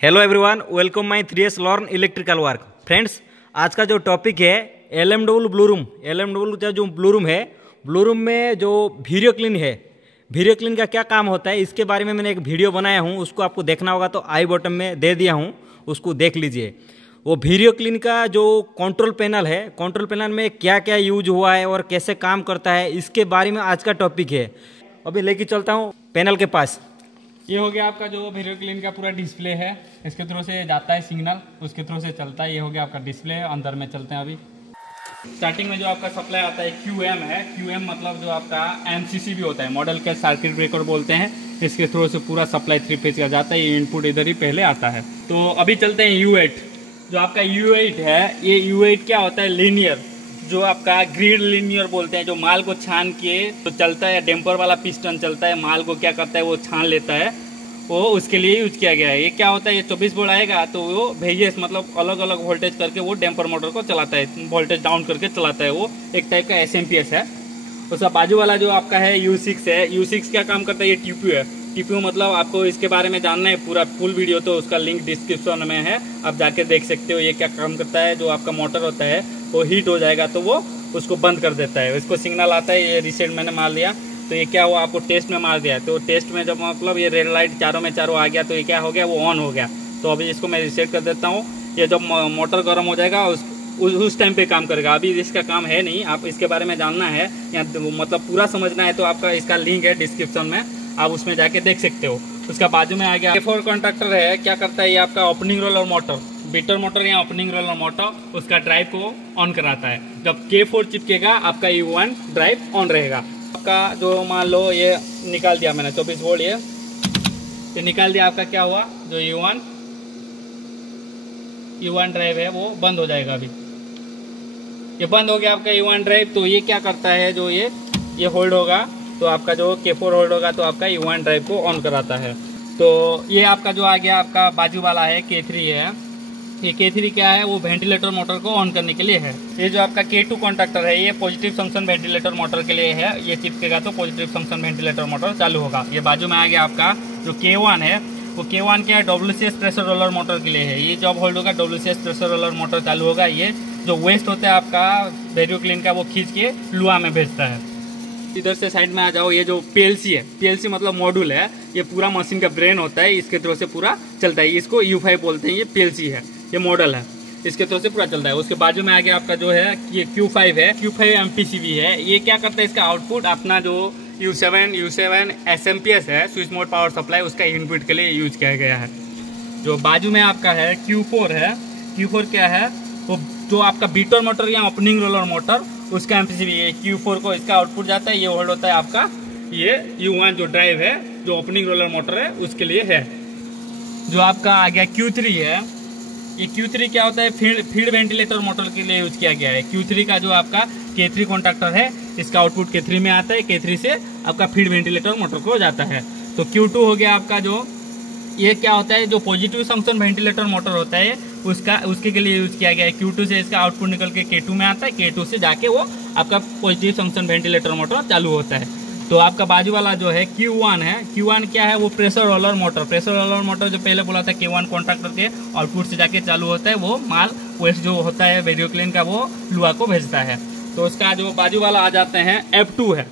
Hello everyone, welcome my 3S learn electrical work. Friends, आज का जो टॉपिक है LMW ब्लू रूम। LMW का जो ब्लू रूम है, ब्लू रूम में जो वीडियो क्लीन है, वीडियो क्लीन का क्या काम होता है, इसके बारे में मैंने एक वीडियो बनाया हूँ। उसको आपको देखना होगा तो आई बटन में दे दिया हूँ, उसको देख लीजिए। वो वीडियो क्लीन का जो कंट्रोल पैनल है, कंट्रोल पैनल में क्या क्या यूज हुआ है और कैसे काम करता है, इसके बारे में आज का टॉपिक है। अभी लेके चलता हूँ पैनल के पास। ये हो गया आपका जो वीडियो क्लीन का पूरा डिस्प्ले है। इसके थ्रू से जाता है सिग्नल, उसके थ्रू से चलता है। ये हो गया आपका डिस्प्ले। अंदर में चलते हैं। अभी स्टार्टिंग में जो आपका सप्लाई आता है QM है। QM मतलब जो आपका MCC भी होता है, मॉडल के सर्किट ब्रेकर बोलते हैं। इसके थ्रू से पूरा सप्लाई 3 फेज का जाता है। ये इनपुट इधर ही पहले आता है। तो अभी चलते हैं U8। जो आपका U8 है, ये U8 क्या होता है, लीनियर, जो आपका ग्रिड लीनियर बोलते हैं। जो माल को छान के तो चलता है, डेम्पर वाला पिस्टन चलता है, माल को क्या करता है वो छान लेता है, वो उसके लिए यूज किया गया है। ये क्या होता है, ये 24 वोल्ट आएगा तो वो भेजियस मतलब अलग अलग वोल्टेज करके वो डेम्पर मोटर को चलाता है, वोल्टेज डाउन करके चलाता है। वो एक टाइप का SMPS है। उसका बाजू वाला जो आपका है U6 है। U6 क्या काम करता है, ये TPU है। TPU मतलब आपको इसके बारे में जानना है पूरा फुल वीडियो, तो उसका लिंक डिस्क्रिप्शन में है, आप जाके देख सकते हो। ये क्या काम करता है, जो आपका मोटर होता है वो हीट हो जाएगा तो वो उसको बंद कर देता है। इसको सिग्नल आता है, ये रिसेट मैंने मार लिया तो ये क्या हुआ, आपको टेस्ट में मार दिया। तो टेस्ट में जब मतलब ये रेड लाइट चारों में चारों आ गया तो ये क्या हो गया, वो ऑन हो गया। तो अभी इसको मैं रिसेट कर देता हूँ। ये जब मोटर गर्म हो जाएगा उस टाइम पे काम करेगा। अभी इसका काम है नहीं, आप इसके बारे में जानना है या मतलब पूरा समझना है तो आपका इसका लिंक है डिस्क्रिप्शन में, आप उसमें जाके देख सकते हो। उसका बाजू में आ गया K4 कॉन्ट्रैक्टर है। क्या करता है, ये आपका opening roller motor, beater motor या ओपनिंग रोलर मोटर, उसका ड्राइव को ऑन कराता है। जब K4 चिपकेगा आपका U1 ड्राइव ऑन रहेगा। आपका जो मान लो ये निकाल दिया मैंने 24 वोल्ट, ये निकाल दिया। आपका क्या हुआ, जो U1 ड्राइव है वो बंद हो जाएगा। अभी ये बंद हो गया आपका U1 ड्राइव। तो ये क्या करता है, जो ये होल्ड होगा तो आपका जो K4 होल्ड होगा तो आपका U1 ड्राइव को ऑन कराता है। तो ये आपका जो आ गया आपका बाजू वाला है K3 है। ये K3 क्या है, वो वेंटिलेटर मोटर को ऑन करने के लिए है। ये जो आपका K2 कॉन्ट्रैक्टर है, ये पॉजिटिव फंक्शन वेंटिलेटर मोटर के लिए है। ये चिपकेगा तो पॉजिटिव फंक्शन वेंटिलेटर मोटर चालू होगा। ये बाजू में आ गया आपका जो K1 है, वो K1 क्या है, WCS प्रेशर रोलर मोटर के लिए है। ये जब होल्ड होगा WCS प्रेशर रोलर मोटर चालू होगा। ये जो वेस्ट होता है आपका वीडियो क्लीन का, वो खींच के लुआ में भेजता है। इधर से साइड में आ जाओ। ये जो PLC है, PLC मतलब मॉड्यूल है, ये पूरा मशीन का ब्रेन होता है, इसके थ्रू से पूरा चलता है। इसको U5 बोलते हैं। ये PLC है, ये मॉडल है, इसके थ्रू से पूरा चलता है। उसके बाजू में आ गया आपका जो है ये Q5 है। Q5 MPCB है। ये क्या करता है, इसका आउटपुट अपना जो U7 SMPS है, स्विच मोड पावर सप्लाई, उसका इनपुट के लिए यूज किया गया है। जो बाजू में आपका है Q4 है। Q4 क्या है, वो जो आपका बीटर मोटर या ओपनिंग रोलर मोटर, उसका MPCB है। Q4 को इसका आउटपुट जाता है, ये होल्ड होता है आपका ये U1 जो ड्राइव है, जो ओपनिंग रोलर मोटर है उसके लिए है। जो आपका आ गया Q3 है। ये Q3 क्या होता है, फीड वेंटिलेटर मोटर के लिए यूज किया गया है। Q3 का जो आपका K3 कॉन्ट्रैक्टर है, इसका आउटपुट K3 में आता है। K3 से आपका फीड वेंटिलेटर मोटर को जाता है। तो Q2 हो गया आपका जो, ये क्या होता है, जो पॉजिटिव फंक्शन वेंटिलेटर मोटर होता है उसके के लिए यूज किया गया है। Q2 से इसका आउटपुट निकल के K2 में आता है। K2 से जाके वो आपका पॉजिटिव फंक्शन वेंटिलेटर मोटर चालू होता है। तो आपका बाजू वाला जो है Q1 है। Q1 क्या है, वो pressure roller motor. Pressure roller motor जो पहले बोला था K1 कॉन्ट्रैक्टर के आउटपुट से जाके चालू होता है। वो माल वेस्ट जो होता है वीडियो क्लीन का, वो लुआ को भेजता है। तो उसका जो बाजू वाला आ जाते हैं F2 है।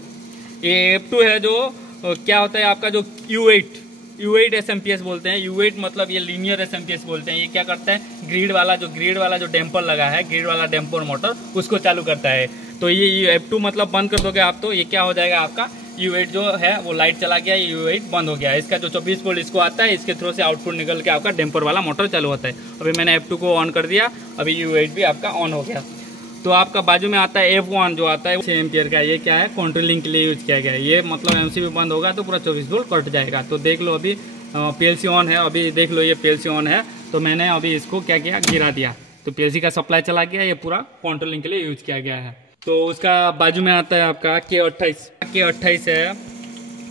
ये F2 है जो क्या होता है आपका जो U8 SMPS बोलते हैं। U8 मतलब ये लीनियर SMPS बोलते हैं। ये क्या करता है, ग्रिड वाला जो डेम्पर लगा है, ग्रिड वाला डेम्पर मोटर, उसको चालू करता है। तो ये F2 मतलब बंद कर दोगे आप तो ये क्या हो जाएगा, आपका U8 जो है वो लाइट चला गया, U8 बंद हो गया। इसका जो 24 वोल्ट इसको आता है, इसके थ्रू से आउटपुट निकल के आपका डेम्पर वाला मोटर चालू होता है। अभी मैंने F2 को ऑन कर दिया, अभी U8 भी आपका ऑन हो गया। तो आपका बाजू में आता है F1 जो आता है 6 एम्पियर का। ये क्या है, कंट्रोलिंग के लिए यूज किया गया है। ये मतलब MCB बंद होगा तो पूरा 24 वोल्ट कट जाएगा। तो देख लो अभी PLC ऑन है। अभी देख लो ये PLC ऑन है। तो मैंने अभी इसको क्या किया, गिरा दिया, तो PLC का सप्लाई चला गया। ये पूरा कंट्रोलिंग के लिए यूज किया गया है। तो उसका बाजू में आता है आपका K28 है।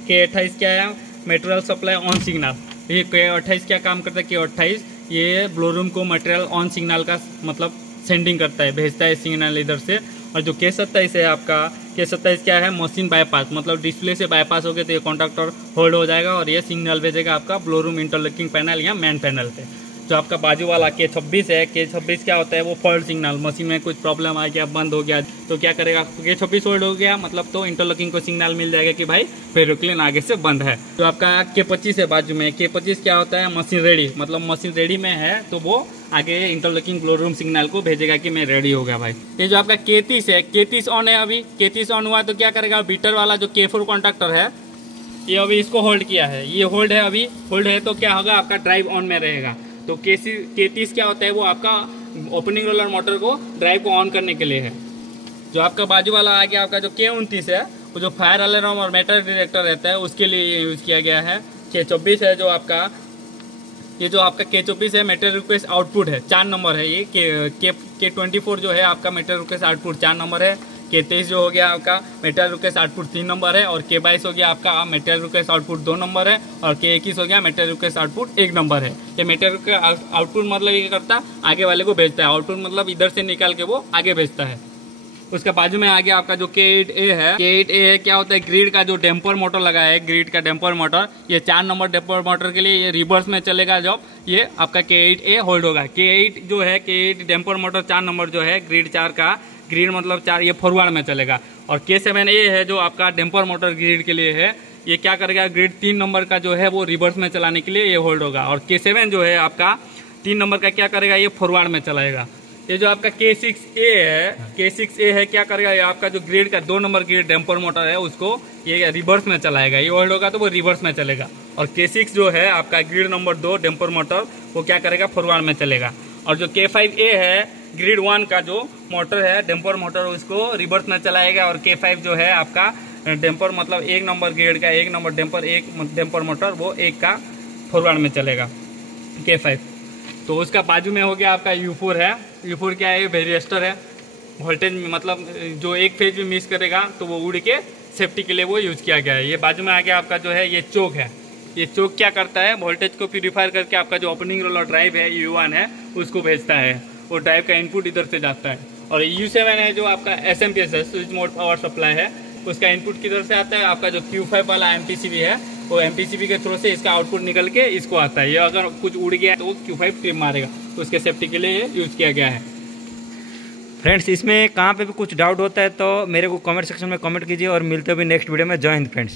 K28 क्या है, मटेरियल सप्लाई ऑन सिग्नल। ये K28 क्या काम करता है, K28 ये ब्लू रूम को मटेरियल ऑन सिग्नल का मतलब सेंडिंग करता है, भेजता है सिग्नल इधर से। और जो K27 है आपका, K27 क्या है, मशीन बाईपास, मतलब डिस्प्ले से बाईपास हो गए तो ये कॉन्ट्रैक्टर होल्ड हो जाएगा और ये सिग्नल भेजेगा आपका ब्लू रूम इंटरलॉकिंग पैनल या मेन पैनल पे। जो आपका बाजू वाला K26 है, K26 क्या होता है, वो फॉल्ट सिग्नल, मशीन में कुछ प्रॉब्लम आ गया, बंद हो गया, तो क्या करेगा, K26 होल्ड हो गया मतलब तो इंटरलॉकिंग को सिग्नल मिल जाएगा कि भाई फेरोक्लिन आगे से बंद है। तो आपका K25 है बाजू में, K25 क्या होता है, मशीन रेडी, मतलब मशीन रेडी में है तो वो आगे इंटरलॉकिंग ब्लो रूम सिग्नल को भेजेगा कि मैं रेडी हो गया भाई। ये जो आपका K30 है, K30 ऑन है, अभी K30 ऑन हुआ तो क्या करेगा, बीटर वाला जो K4 कॉन्टैक्टर है ये अभी इसको होल्ड किया है, ये होल्ड है, अभी होल्ड है, तो क्या होगा, आपका ड्राइव ऑन में रहेगा। तो K30 क्या होता है, वो आपका ओपनिंग रोलर मोटर को ड्राइव को ऑन करने के लिए है। जो आपका बाजू वाला आ गया आपका जो K29 है, वो जो फायर अलार्म और मेटल डिटेक्टर रहता है उसके लिए ये यूज किया गया है। K24 है जो आपका, ये जो आपका K24 है मेटल रिक्वेस्ट आउटपुट है, 4 नंबर है ये। K24 जो है आपका मेटल रिक्वेस्ट आउटपुट 4 नंबर है। K23 जो हो गया आपका मेटल रिक्वेस्ट आउटपुट 3 नंबर है, और K22 हो गया आपका मेटल रिक्वेस्ट आउटपुट 2 नंबर है, और K21 हो गया मेटल रिक्वेस्ट आउटपुट 1 नंबर है। ये मेटल रिक्वेस्ट आउटपुट मतलब ये करता है आगे वाले को भेजता है, आउटपुट मतलब इधर से निकाल के वो आगे भेजता है। उसका बाजू में आ गया आपका जो K8A है, K8A है क्या होता है, ग्रिड का जो डैम्पर मोटर लगा है, ग्रिड का डैम्पर मोटर, ये 4 नंबर डैम्पर मोटर के लिए ये रिवर्स में चलेगा, जब ये आपका K8A होल्ड होगा। K8 जो है, K8 डैम्पर मोटर 4 नंबर जो है, ग्रिड 4 का, ग्रिड मतलब 4, ये फॉरवर्ड में चलेगा। और K7A है जो आपका डैम्पर मोटर ग्रिड के लिए है, ये क्या करेगा, ग्रिड 3 नंबर का जो है वो रिवर्स में चलाने के लिए ये होल्ड होगा। और K7 जो है आपका 3 नंबर का क्या करेगा, ये फॉरवर्ड में चलाएगा। ये जो आपका K6A है, K6A है क्या करेगा, ये आपका जो ग्रिड का 2 नंबर ग्रिड डैम्पर मोटर है उसको ये रिवर्स में चलाएगा, ये होल्ड होगा तो वो रिवर्स में चलेगा। और K6 जो है आपका ग्रिड नंबर 2 डैम्पर मोटर, वो क्या करेगा, फॉरवर्ड में चलेगा। और जो K5A है ग्रिड 1 का जो मोटर है डैम्पर मोटर, उसको रिवर्स में चलाएगा। और K5 जो है आपका डैम्पर मतलब 1 नंबर ग्रिड का 1 नंबर डैम्पर, 1 डैम्पर मोटर, वो 1 का फॉरवर्ड में चलेगा K5। तो उसका बाजू में हो गया आपका U4 है। U4 क्या है, ये वेरिएस्टर है, वोल्टेज में मतलब जो एक फेज भी मिस करेगा तो वो उड़ के सेफ्टी के लिए वो यूज किया गया है। ये बाजू में आ गया आपका जो है ये चोक है। ये चोक क्या करता है, वोल्टेज को प्यूरिफायर करके आपका जो ओपनिंग रोलर ड्राइव है U1 है उसको भेजता है, वो ड्राइव का इनपुट इधर से जाता है। और U7 है जो आपका SMPS है, स्विच मोड पावर सप्लाई है, उसका इनपुट किधर से आता है, आपका जो Q5 वाला MPCB है, वो MPCB के थ्रू से इसका आउटपुट निकल के इसको आता है। ये अगर कुछ उड़ गया तो वो Q5 ट्रिप मारेगा, तो उसके सेफ्टी के लिए ये यूज किया गया है। फ्रेंड्स, इसमें कहाँ पे भी कुछ डाउट होता है तो मेरे को कमेंट सेक्शन में कमेंट कीजिए, और मिलते हैं भी नेक्स्ट वीडियो में। जय हिंद फ्रेंड्स।